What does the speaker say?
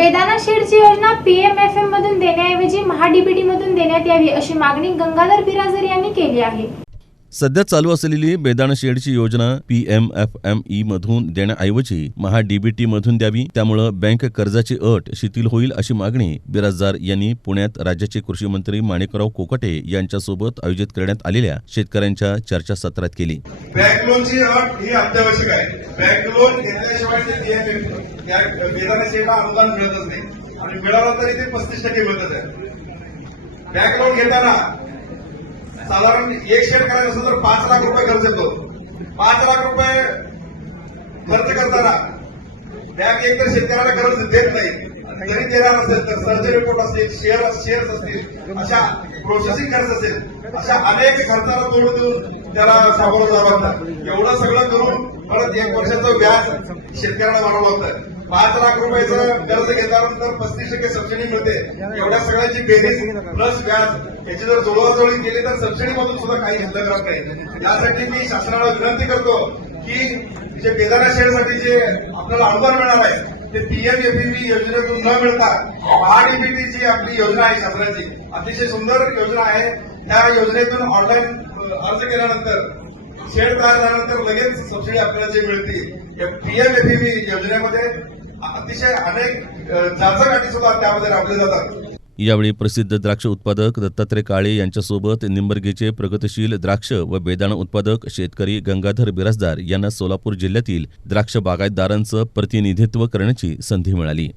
बेदाणा शेडची योजना PMFM मधून देण्याऐवजी महाडीबीटी मधून देण्यात यावी अशी मागणी गंगाधर बिराजदार यांनी केली आहे। सध्या चालू असलेली बेदाणा शेडची योजना PMFME मधून देण्याऐवजी महाडीबीटी मधून द्यावी, त्यामुळे बँक कर्जाची अट शिथिल होईल अशी मागणी बिराजदार यांनी पुण्यात राज्याचे कृषी मंत्री माणिकराव कोकाटे यांच्यासोबत आयोजित करण्यात आलेल्या शेतकऱ्यांच्या चर्चासत्रात केली। बँक लोनची अट ही अत्यावश्यक आहे। बँक लोन घेतल्याशिवाय बेदाणा शेडला अनुदान मिळतच नाही आणि मिळालं तरी ते 35% मिळतच आहे। बँक लोन घेताना साधारण एक शेड करायचं असेल तर 5 लाख रुपये खर्च येतो। 5 लाख रुपये खर्च करताना बँक एकतर शेतकऱ्याला खर्च देत नाही, जरी देणार असेल तर सर्जरी रिपोर्ट असतील, शेअर्स असतील, अशा प्रोसेसिंग खर्च असेल, अशा अनेक खर्चाला तोड देऊन त्याला सामोरं जावं लागतं। एवढं सगळं करून परत 1 वर्षाचं व्याज शेतकऱ्याला भरावं लागतं। 5 लाख रुपयाचं कर्ज घेतल्यानंतर 35% सबसिडी मिळते। एवढ्या सगळ्यांची बेरीज प्लस व्याज याची जर जुळवाजुळवी केली तर सबसिडी मधून सुद्धा काही घेतलं जात नाही। यासाठी मी शासनाला विनंती करतो की जे बेदाणा शेडसाठी जे आपल्याला अनुदान मिळणार आहे ते PMFME योजनेतून न मिळता महाडीबीटी जी आपली योजना आहे शासनाची अतिशय सुंदर योजना आहे, त्या योजनेतून ऑनलाईन अर्ज केल्यानंतर शेड तयार झाल्यानंतर लगेच सबसिडी आपल्याला जे मिळते PMFME योजनेमध्ये अतिशय अनेक जाचकाठी सुद्धा त्यामध्ये राबले जातात। यावेळी प्रसिद्ध द्राक्ष उत्पादक दत्तात्रय काळे यांच्यासोबत निंबर्गेचे प्रगतशील द्राक्ष व बेदाणा उत्पादक शेतकरी गंगाधर बिराजदार यांना सोलापूर जिल्ह्यातील द्राक्ष बागायतदारांचं प्रतिनिधित्व करण्याची संधी मिळाली।